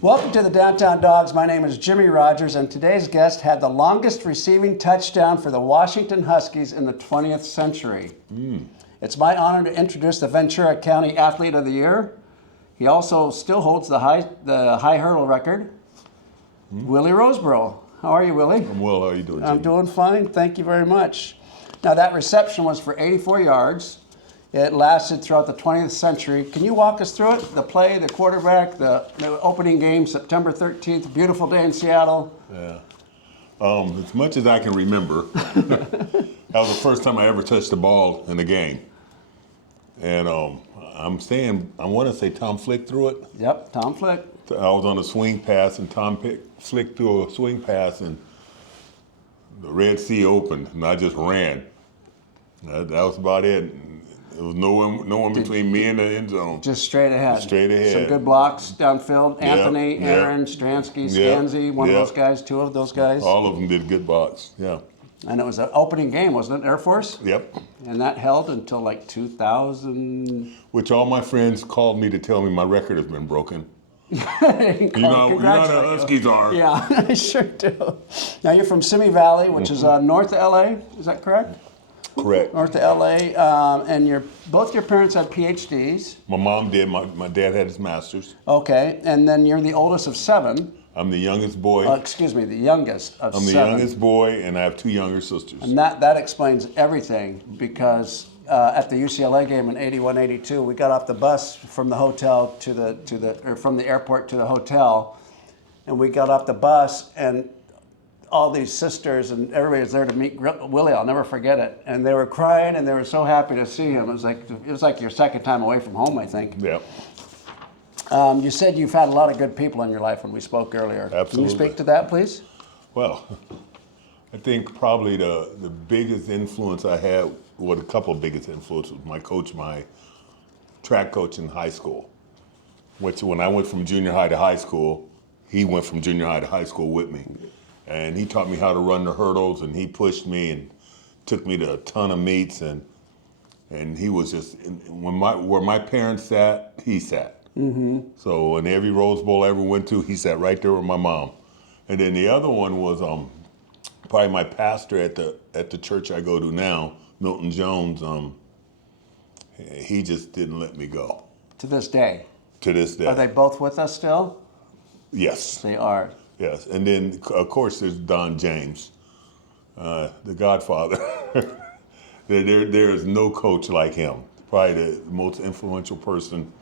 Welcome to the Downtown Dogs. My name is Jimmy Rogers, and today's guest had the longest receiving touchdown for the Washington Huskies in the 20th century. It's my honor to introduce the Ventura County Athlete of the Year. He also still holds the high hurdle record. Willie Rosborough. How are you, Willie? I'm well. How are you doing, Jimmy? I'm doing fine. Thank you very much. Now, that reception was for 84 yards. It lasted throughout the 20th century. Can you walk us through it? The play, the quarterback, the opening game, September 13th, beautiful day in Seattle. Yeah. As much as I can remember, that was the first time I ever touched the ball in the game. And I want to say Tom Flick threw it. Yep, Tom Flick. I was on a swing pass, and Tom Flick threw a swing pass, and the Red Sea opened, and I just ran. That was about it. There was no one between me and the end zone. Just straight ahead. Straight ahead. Some good blocks downfield. Anthony, Yep. Aaron, Stransky, Scansy, one of those guys, two of those guys. All of them did good blocks, yeah. And it was an opening game, wasn't it, Air Force? Yep. And that held until like 2000. Which all my friends called me to tell me my record has been broken. You know how the Huskies are. Yeah, I sure do. Now you're from Simi Valley, which is north of LA. Is that correct? Correct. North of LA, and both your parents had PhDs. My mom did. My dad had his master's. Okay, and then you're the oldest of seven. I'm the youngest boy. The youngest of I'm the seven. youngest boy, and I have two younger sisters. And that explains everything, because at the UCLA game in 81-82, we got off the bus from the hotel from the airport to the hotel, and we got off the bus, and all these sisters and everybody was there to meet Willie. I'll never forget it. And they were crying, and they were so happy to see him. It was like your second time away from home, I think. Yeah. You said you've had a lot of good people in your life when we spoke earlier. Absolutely. Can you speak to that, please? Well, I think probably the biggest influence I had, a couple of biggest influences, my track coach in high school. Which when I went from junior high to high school, he went from junior high to high school with me. And he taught me how to run the hurdles, and he pushed me and took me to a ton of meets, and he was just, where my parents sat, he sat. Mm-hmm. So in every Rose Bowl I ever went to, he sat right there with my mom. And then the other one was probably my pastor at the church I go to now, Milton Jones. He just didn't let me go. To this day? To this day. Are they both with us still? Yes. They are. Yes, and then of course there's Don James, the Godfather. There is no coach like him. Probably the most influential person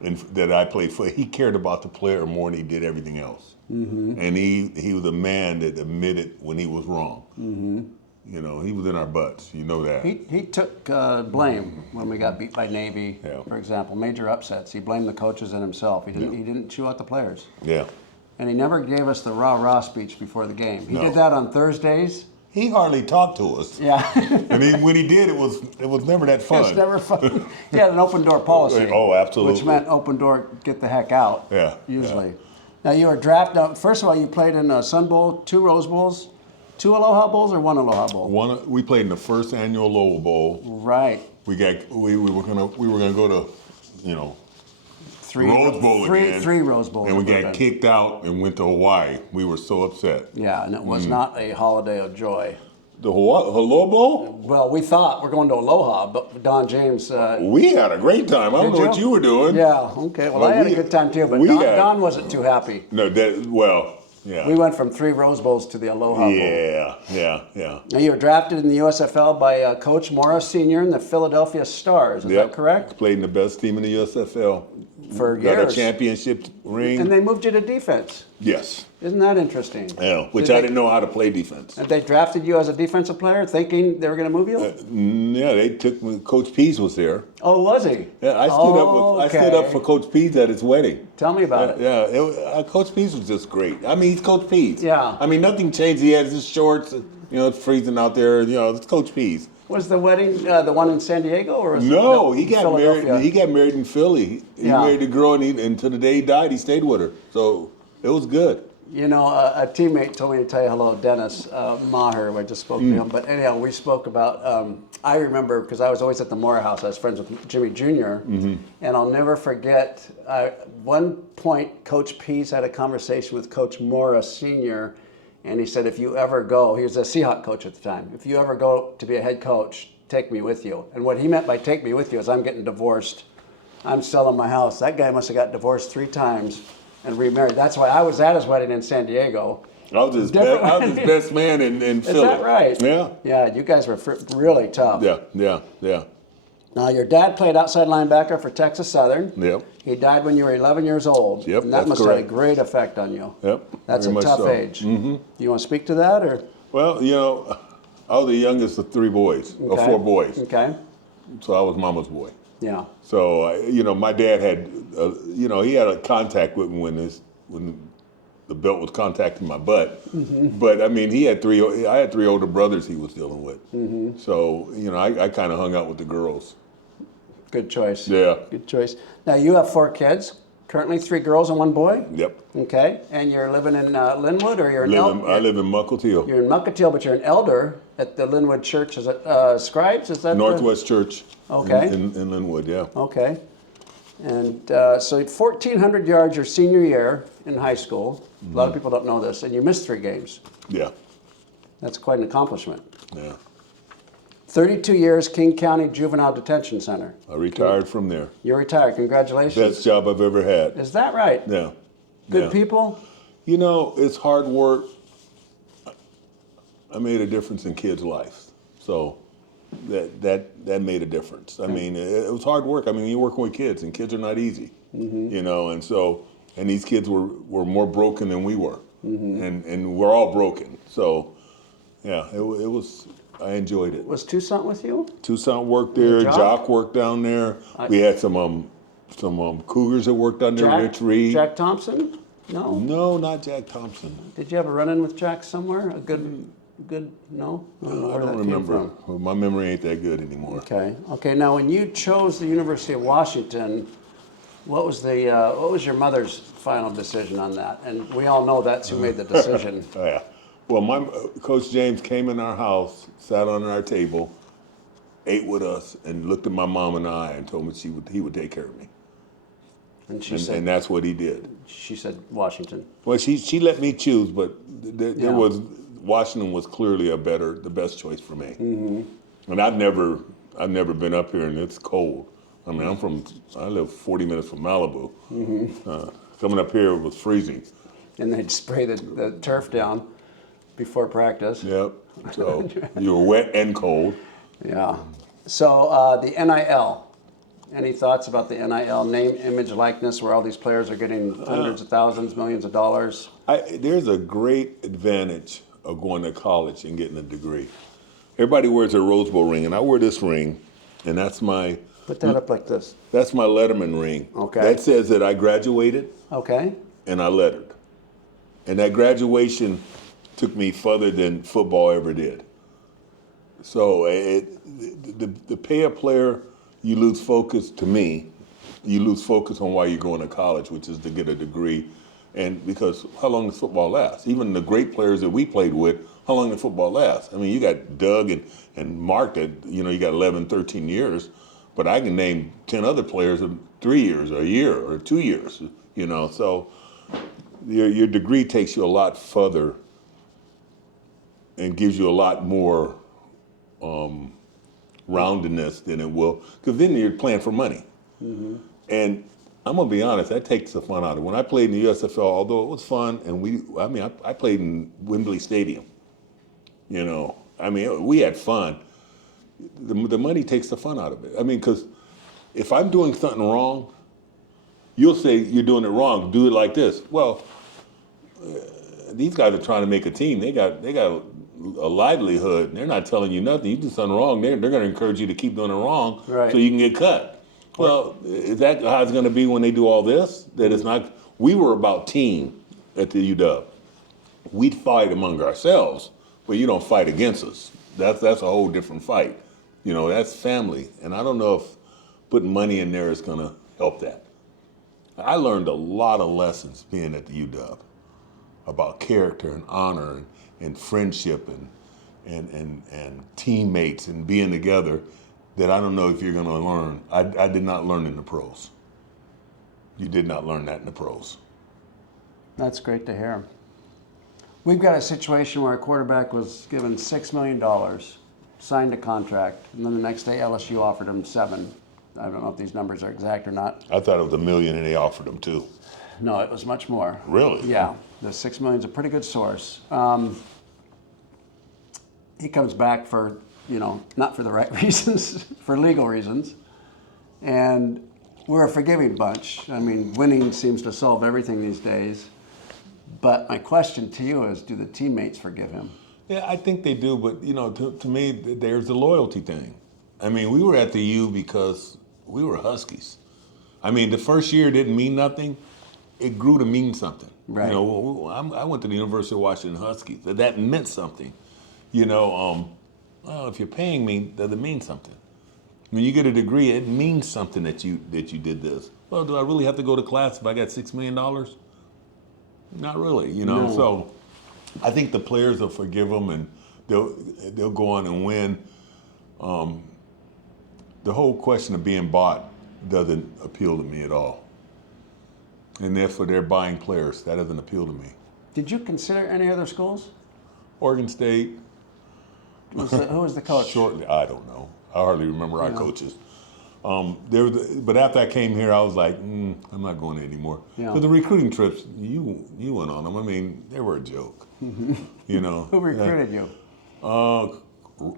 that I played for. He cared about the player more than he did everything else. Mm-hmm. And he was a man that admitted when he was wrong. Mm-hmm. You know, he was in our butts. You know that. He took blame when we got beat by Navy, for example, major upsets. He blamed the coaches and himself. He didn't chew out the players. Yeah. And he never gave us the rah-rah speech before the game. He did that on Thursdays. He hardly talked to us. Yeah. And when he did, it was never that fun. It was never fun. He had an open door policy. Oh, absolutely. Which meant open door, get the heck out. Yeah. Usually. Yeah. Now you were drafted out. First of all, you played in a Sun Bowl, 2 Rose Bowls, 2 Aloha Bowls, or 1 Aloha Bowl? We played in the first annual Aloha Bowl. Right. We were gonna go to, 3 Rose Bowl again. 3 Rose Bowls. And we got kicked out and went to Hawaii. We were so upset. Yeah, and it was not a holiday of joy. The Aloha Bowl? Well, we thought we're going to Aloha, but Don James... we had a great time. I don't know what you were doing. Yeah, okay. Well, I had a good time too, but Don wasn't too happy. No, yeah. We went from 3 Rose Bowls to the Aloha Bowl. Yeah. Now, you were drafted in the USFL by Coach Morris Sr. in the Philadelphia Stars. Is that correct? Played in the best team in the USFL. For years. Got a championship ring. And they moved you to defense. Yes. Isn't that interesting? Yeah, which I didn't know how to play defense. And they drafted you as a defensive player thinking they were going to move you? Yeah, they took me. Coach Pease was there. Oh, was he? Yeah, I stood up for Coach Pease at his wedding. Tell me about it. Yeah, Coach Pease was just great. I mean, he's Coach Pease. Yeah. I mean, nothing changed. He has his shorts. It's freezing out there. It's Coach Pease. Was the wedding the one in San Diego, or was he got married. He got married in Philly. He married a girl, and to the day he died, he stayed with her. So it was good. You know, a teammate told me to tell you hello, Dennis Maher. I just spoke to him. But anyhow, we spoke about, I remember, because I was always at the Moore House, I was friends with Jimmy Jr., and I'll never forget, one point, Coach Pease had a conversation with Coach Morris Sr., and he said, if you ever go, he was a Seahawk coach at the time, if you ever go to be a head coach, take me with you. And what he meant by take me with you is I'm getting divorced. I'm selling my house. That guy must have got divorced 3 times. And remarried. That's why I was at his wedding in San Diego. I was his best man in Philly. Is that right? Yeah. Yeah, you guys were really tough. Yeah. Now, your dad played outside linebacker for Texas Southern. Yep. He died when you were 11 years old. Yep, And that that's must have had a correct. great effect on you. Yep. That's very a much tough so. age. You want to speak to that, or? Well, you know, I was the youngest of 3 boys, or 4 boys. Okay. So I was mama's boy. Yeah. So, you know, my dad had, you know, he had a contact with me when the belt was contacting my butt. But I mean, I had 3 older brothers he was dealing with. So, you know, I kind of hung out with the girls. Good choice. Yeah. Good choice. Now, you have 4 kids. Currently 3 girls and 1 boy. Yep. Okay. And you're living in Linwood, or you're in I live in Muckleteel. You're in Muckatill, but you're an elder at the Linwood Church. Is it Scribes? Is that Northwest Church. Okay. In Linwood, yeah. Okay. And so 1,400 yards your senior year in high school. A lot of people don't know this. And you missed 3 games. Yeah. That's quite an accomplishment. Yeah. 32 years, King County Juvenile Detention Center. I retired from there. You're retired. Congratulations. Best job I've ever had. Is that right? Yeah. Good Yeah. people? You know, it's hard work. I made a difference in kids' lives. So that made a difference. I mean, it was hard work. I mean, you're working with kids, and kids are not easy. You know, and these kids were more broken than we were. And we're all broken. So, yeah, it was, I enjoyed it. Was Toussaint with you? Toussaint worked there. Jock worked down there. We had some Cougars that worked down there. Rich Reed. Jack Thompson? No. No, not Jack Thompson. Did you have a run-in with Jack somewhere? A good, no? I don't remember. Well, my memory ain't that good anymore. Okay. Now, when you chose the University of Washington, what was your mother's final decision on that? And we all know that's who made the decision. Oh, yeah. Well, my Coach James came in our house, sat on our table, ate with us, and looked at my mom and I and told me he would take care of me. And she said, and that's what he did. She said Washington. Well, she let me choose, but Washington was clearly the best choice for me. And I've never been up here, and it's cold. I mean, I live 40 minutes from Malibu. Coming up here was freezing. And they'd spray the turf down before practice. Yep. So you were wet and cold. Yeah. So the NIL. Any thoughts about the NIL, name, image, likeness, where all these players are getting hundreds of thousands, millions of dollars? There's a great advantage of going to college and getting a degree. Everybody wears a Rose Bowl ring, and I wear this ring, and that's my... Put that up like this. That's my Letterman ring. Okay. That says that I graduated. Okay. And I lettered. And that graduation took me further than football ever did. So the pay a player, you lose focus, to me, you lose focus on why you're going to college, which is to get a degree. And because how long does football last? Even the great players that we played with, how long did football last? I mean, you got Doug and Mark that, you know, you got 11, 13 years, but I can name 10 other players in 3 years or a year or 2 years, you know. So your degree takes you a lot further and gives you a lot more roundedness than it will, because then you're playing for money. And I'm gonna be honest, that takes the fun out of it. When I played in the USFL, although it was fun, and I played in Wembley Stadium. You know, I mean, we had fun. The money takes the fun out of it. I mean, because if I'm doing something wrong, you'll say you're doing it wrong. Do it like this. Well, these guys are trying to make a team. They got a livelihood. They're not telling you nothing. You do something wrong, they're going to encourage you to keep doing it wrong, right, so you can get cut. Well, is that how it's going to be when they do all this? That it's not. We were about team at the UW. We'd fight among ourselves, but you don't fight against us. That's a whole different fight. You know, that's family. And I don't know if putting money in there is going to help that. I learned a lot of lessons being at the UW. about character and honor and friendship and teammates and being together that I don't know if you're going to learn. I did not learn in the pros. You did not learn that in the pros. That's great to hear. We've got a situation where a quarterback was given $6 million, signed a contract, and then the next day LSU offered him $7 million. I don't know if these numbers are exact or not. I thought it was $1 million and they offered him $2 million. No, it was much more. Really? Yeah, the $6 million is a pretty good source. He comes back for, not for the right reasons, for legal reasons. And we're a forgiving bunch. I mean, winning seems to solve everything these days. But my question to you is, do the teammates forgive him? Yeah, I think they do, but to me, there's the loyalty thing. I mean, we were at the U because we were Huskies. I mean, the first year didn't mean nothing. It grew to mean something. Right. I went to the University of Washington Huskies. That meant something. Well, if you're paying me, does it mean something? When you get a degree, it means something that you did this. Well, do I really have to go to class if I got $6 million? Not really, No. So I think the players will forgive them and they'll go on and win. The whole question of being bought doesn't appeal to me at all. And therefore, they're buying players. That doesn't appeal to me. Did you consider any other schools? Oregon State. Who was the coach? Shortly, I don't know. I hardly remember our coaches. But after I came here, I was like, I'm not going anymore. Yeah. But the recruiting trips, you went on them. I mean, they were a joke. Who recruited you?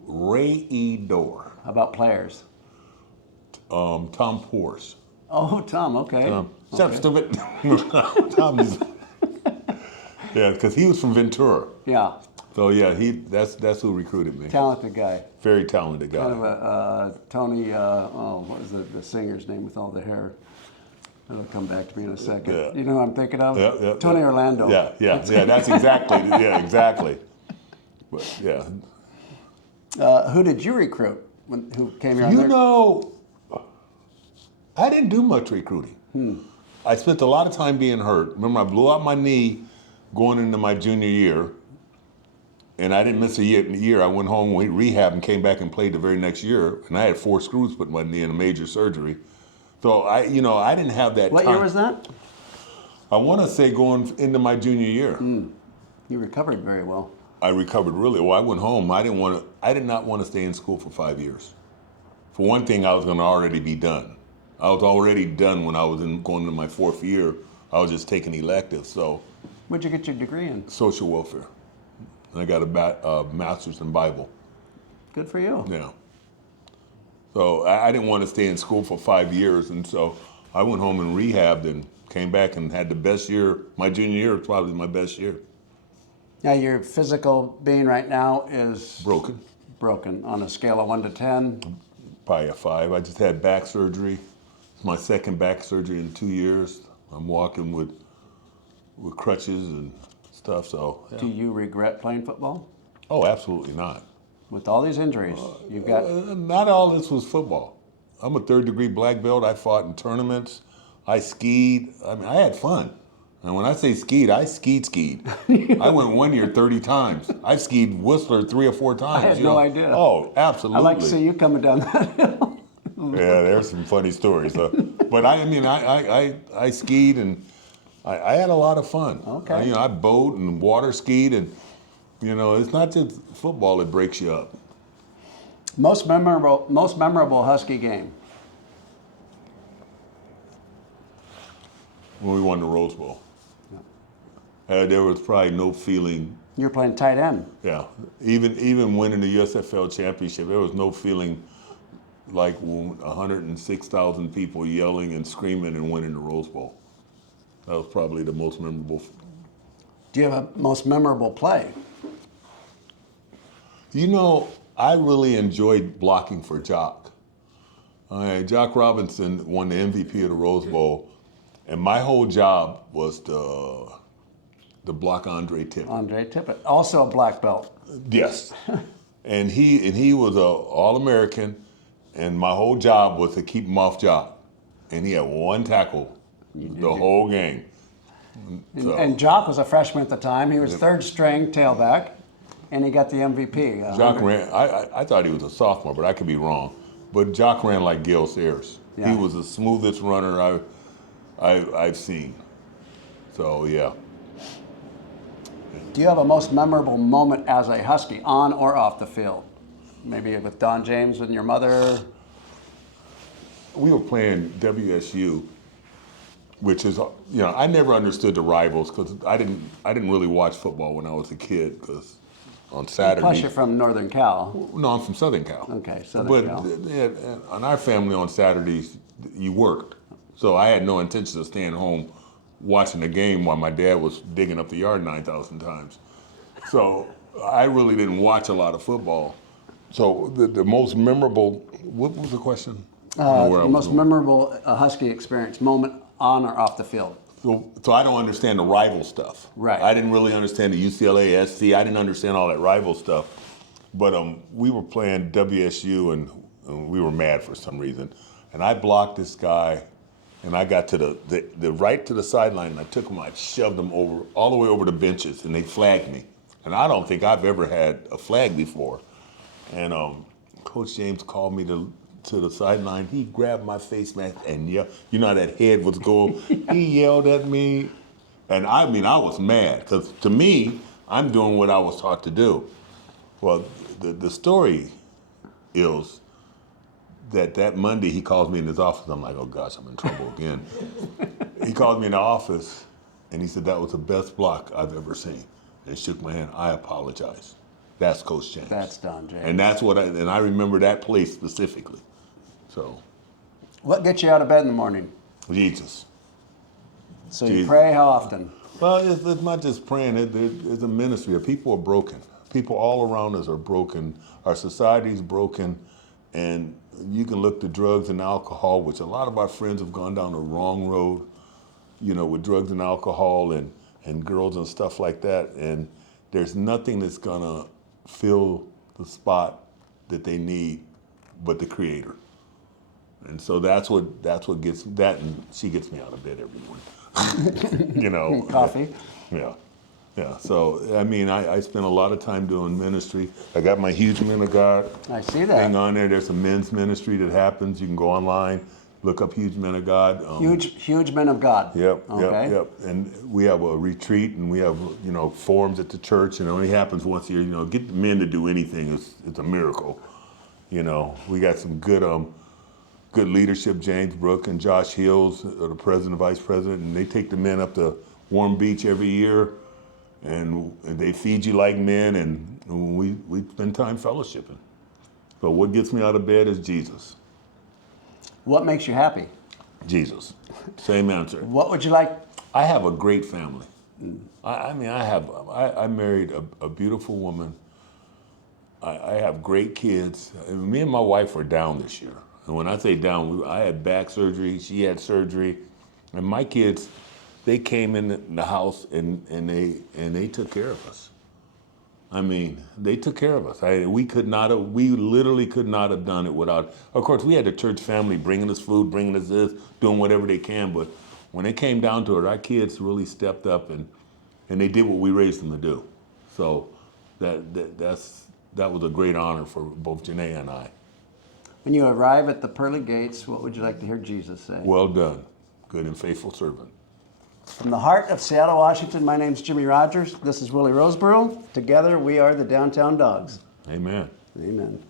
Ray E. Dorr. How about players? Tom Pors. Oh, Tom, okay. Shut up, stupid. Tom is, yeah, because he was from Ventura. Yeah, So yeah, that's who recruited me. talented guy. Very talented guy. Kind of a Tony, what was the singer's name with all the hair? It'll come back to me in a second. Yeah. You know who I'm thinking of? Yeah, Tony Orlando. Yeah, that's exactly, exactly. But yeah. Who did you recruit? Who came here? On there? I didn't do much recruiting. I spent a lot of time being hurt. Remember, I blew out my knee going into my junior year, and I didn't miss a year. I went home, went rehab, and came back and played the very next year. And I had 4 screws put in my knee in a major surgery. So I didn't have that What time. year was that? I want to say going into my junior year. You recovered very well. I recovered really well. I went home. I did not want to stay in school for 5 years. For one thing, I was going to already be done. I was already done when I was going into my 4th year. I was just taking electives. So, What'd you get your degree in? social welfare. And I got a master's in Bible. Good for you. Yeah. So I didn't want to stay in school for 5 years, and so I went home and rehabbed and came back and had the best year. My junior year was probably my best year. Now your physical being right now is Broken. on a scale of 1 to 10. Probably a 5. I just had back surgery. It's my second back surgery in 2 years. I'm walking with crutches and stuff. So. Yeah. Do you regret playing football? Oh, absolutely not. With all these injuries, you've got. Not all this was football. I'm a 3rd-degree black belt. I fought in tournaments. I skied. I mean, I had fun. And when I say skied, I skied. I went 1 year 30 times. I skied Whistler 3 or 4 times. I had no idea. Oh, absolutely. I like to see you coming down that hill. Yeah, there's some funny stories. But I skied and I had a lot of fun. Okay. I boat and water skied and, it's not just football that breaks you up. Most memorable Husky game. When we won the Rose Bowl. There was probably no feeling. You're playing tight end. Yeah, even winning the USFL championship, there was no feeling like when 106,000 people yelling and screaming and winning the Rose Bowl. That was probably the most memorable. Do you have a most memorable play? I really enjoyed blocking for Jock. Jock Robinson won the MVP of the Rose Bowl, and my whole job was to block Andre Tippett. Andre Tippett, also a black belt. Yes, and he was a All-American, and my whole job was to keep him off Jock, and he had 1 tackle the whole game. And Jock was a freshman at the time. He was third string tailback, and he got the MVP. Jock ran. I thought he was a sophomore, but I could be wrong. But Jock ran like Gale Sayers. Yeah. He was the smoothest runner I've seen. So yeah. Do you have a most memorable moment as a Husky, on or off the field? Maybe with Don James and your mother? We were playing WSU, which is, I never understood the rivals because I didn't really watch football when I was a kid because on Saturday. Plus you're from Northern Cal. No, I'm from Southern Cal. Okay, Southern Cal. But on our family on Saturdays, you worked. So I had no intention of staying home watching the game while my dad was digging up the yard 9,000 times. So I really didn't watch a lot of football. So the most memorable, what was the question? The most memorable Husky experience, moment on or off the field. So I don't understand the rival stuff. Right. I didn't really understand the UCLA SC. I didn't understand all that rival stuff. But we were playing WSU and we were mad for some reason. And I blocked this guy, and I got to the right to the sideline, and I took him, I shoved him over all the way over the benches, and they flagged me. And I don't think I've ever had a flag before. And Coach James called me to the sideline. He grabbed my face mask and yelled. You know how that head was going? He yelled at me. And I was mad because to me, I'm doing what I was taught to do. Well, the story is that Monday he calls me in his office. I'm like, oh gosh, I'm in trouble again. He called me in the office and he said, that was the best block I've ever seen. And shook my hand. I apologize. That's Coach James. That's Don James. And that's and I remember that play specifically. So. What gets you out of bed in the morning? Jesus. So you pray how often? Well, it's not just praying. It's a ministry. People are broken. People all around us are broken. Our society's broken. And you can look to drugs and alcohol, which a lot of our friends have gone down the wrong road, with drugs and alcohol and girls and stuff like that. And there's nothing that's going to fill the spot that they need but the Creator. And so that's what gets that, and she gets me out of bed every morning. Coffee. Yeah. So I spend a lot of time doing ministry. I got my Huge Men of God. I see that thing on there. There's a men's ministry that happens. You can go online, look up Huge Men of God. Huge Men of God. Yep. Okay. And we have a retreat, and we have forums at the church, and it only happens once a year. Get the men to do anything it's a miracle. We got some good leadership. James Brook and Josh Hills are the president and vice president, and they take the men up to Warm Beach every year, and they feed you like men, and we spend time fellowshipping. But what gets me out of bed is Jesus. What makes you happy? Jesus. Same answer. What would you like? I have a great family. I married a beautiful woman. I have great kids. Me and my wife were down this year. And when I say down, I had back surgery, she had surgery. And my kids, they came in the house and they took care of us. They took care of us. We literally could not have done it without, of course, we had the church family bringing us food, bringing us this, doing whatever they can. But when it came down to it, our kids really stepped up and they did what we raised them to do. So that was a great honor for both Janae and I. When you arrive at the pearly gates, what would you like to hear Jesus say? Well done, good and faithful servant. From the heart of Seattle, Washington, my name's Jimmy Rogers. This is Willie Rosborough. Together, we are the Downtown Dogs. Amen. Amen.